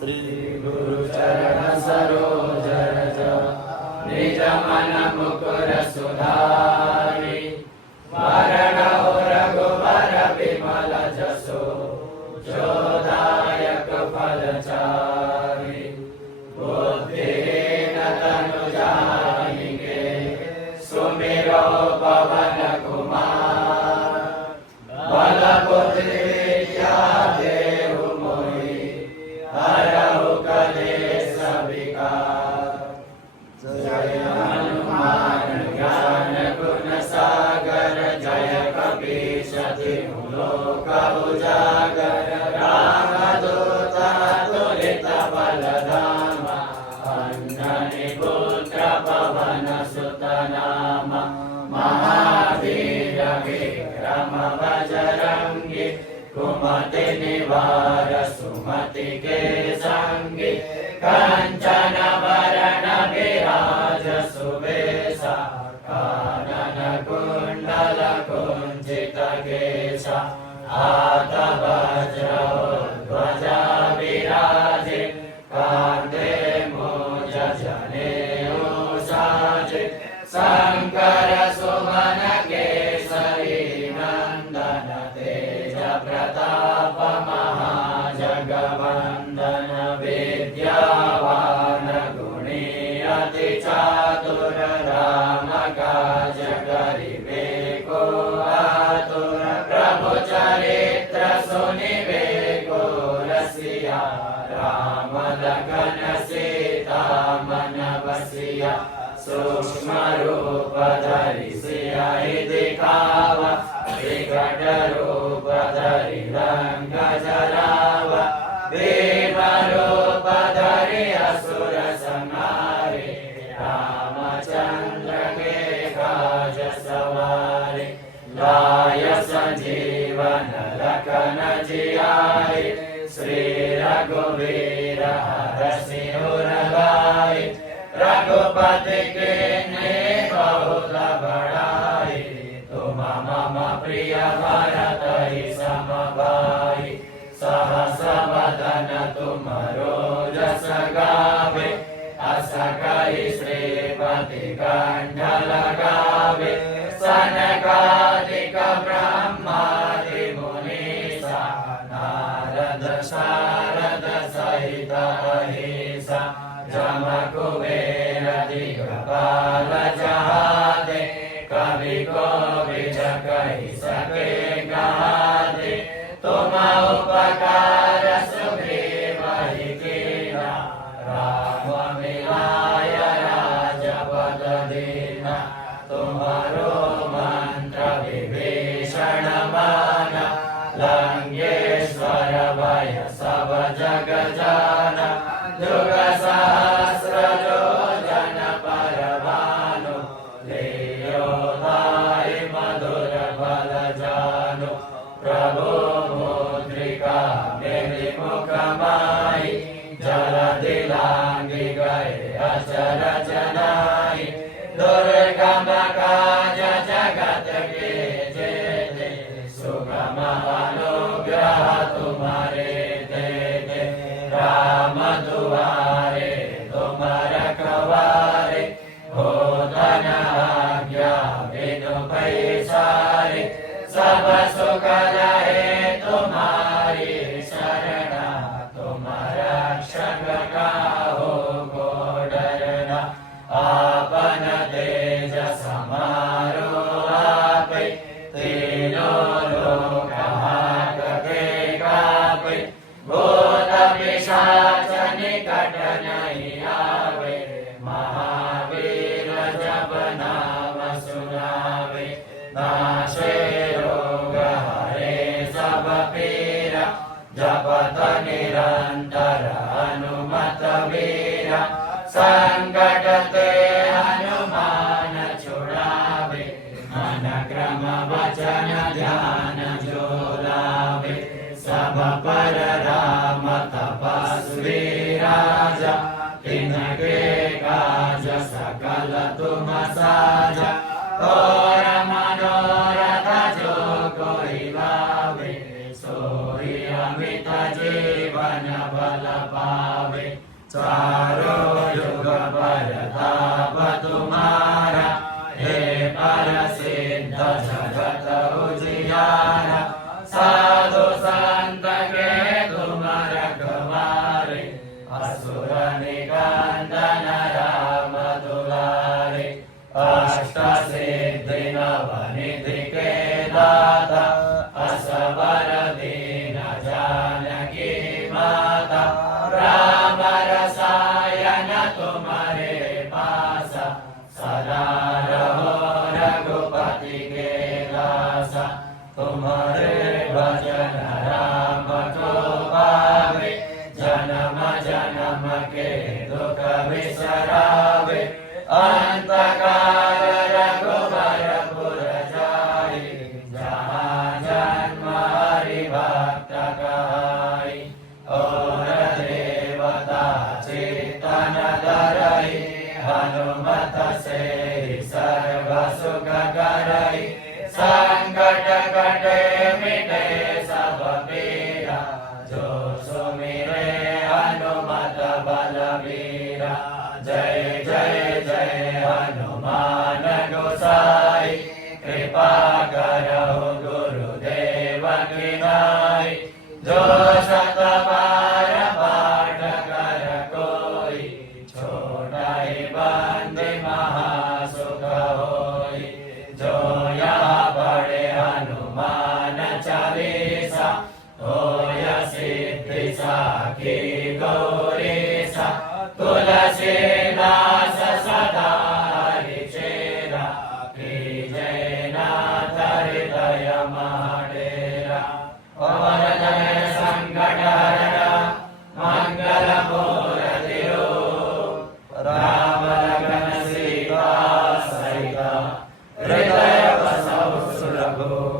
श्री गुरु चरण सरोज रज निज मन मुकुर सुधारि वरणौ रघुवर विमल जसो जोदायक फलचारि बुद्धिहीन तनु जानिके सुमिरो पवन कुमार बल बुद्धि विद्या देहु मोहि हरहु कलेश विकार जय हनुमान ज्ञान गुण सागर जय कपीश तिहु लोक उजागर रामदूत तुलित बलधाम अंजनी पुत्र पवन सुत नाम महावीर विक्रम बजरंगी कुमति निवार सुमति के संगी कंचन वरण विराज सुवेशा कानन कुंडल कुंचित केशा हाथ वज्र ध्वजा विराजे कांधे मूज जनेऊ साजे शंकर सुमन केसरी नंदन तेज प्रताप महाजगवंदन विद्यावान गुणी अति चातुर राम काज करिबे को आतुर प्रभु चरित्र सुनिबे को रसिया राम लखन सीता मन बसिया सूक्ष्म रूप धरि सियाहि दिखावा विकट रूप धरि रंग जरावा भीम रूप धरि असुर संहारे रामचंद्र के काज सवारे लाय संजीवन लखन जियाए श्री रघुवीर हरषि उर लाए रघुपति के ने बहुत बड़ाई तुम मम प्रिय भरत ही सम भाई सहस वदन तुमरो जस गावे अस कहि श्रीपति कंठ लगावे सनकादिक ब्रह्मादि मुनीसा नारद शारद सहित अहिसा जम कुबेर दिगपाल जहाते कवि कोविद कहि सके गाते तुम उपकार सुग्रीव ही कीना राम मिलाय राजपद दीना तुम्हारो मंत्र विभीषण माना लंकेश्वर भय सब जग जाना जुग सहस्र योजन पर भानु लेयो दाई मधुर बल जानु प्रभु मुद्रिका मेरि मुख माहि जलधि लांघि गए अचर जनाई दुर्गम काज जगत के जेते सुगम अनुग्रह तुम्हारे देते राम दुआरे तुम रखवारे हो धन आज्ञा बिनु पैसारे सब सुख रहे तुम्हारी शरण तुम रक्षक काहू को डरना आपन तेज समारो आपे तीनों लोक हाकते कापे भूत पिशाच निकट नहीं आवे महावीर जब नाम सुनावे नाशे रोग हरे सब पीरा जपत निरंतर हनुमत वीरा संकट ते हनुमान छुड़ावे मन क्रम वचन ध्यान जो लावे सब पर राम तपस्वी राजा तिनके काज सकल तुम साजा और मनोरथ जो कोई लावे सोई अमित जीवन बल पावे। चारो युग परताप तुम्हारा, हे परसिद्ध जगत उजियारा। साधु संत के तुम रखवारे, असुर निकंदन राम दुलारे। अष्ट सिद्धि नवनिधि के दाता, असवर दीन जानकी माता। राम रसायन तुम्हारे पासा, सदा रहो रघुपति के दासा। तुम्हारे भजन राम को पावे, जन्म जन्म के दुख बिसरावे। अंत काल रघुवरपुर जाई, जहाँ जन्म हरि भक्त कहाई। और देवता चेतन धरई, हनुमत से सर्व सुख करई। संकट कटे मिटे सब पीरा, जो सुमिरे हनुमत बलबीरा। जय जय जय हनुमान गोसाई, कृपा करहु गुरुदेव की नाई। जो शत बार पाठ कर कोई, छोटा ही बंदी महासुख होई। जो यहाँ पढ़े हनुमान चालीसा, होय सिद्धि साखी गौरीसा। तुलसीदास सदा हरिचेरा, जय नाथ हृदय महाडेरा। पवन तनय संकट हरण, मंगल मूर्ति रूप। राम लखन सीता सहित, हृदय बसहु सुलभ।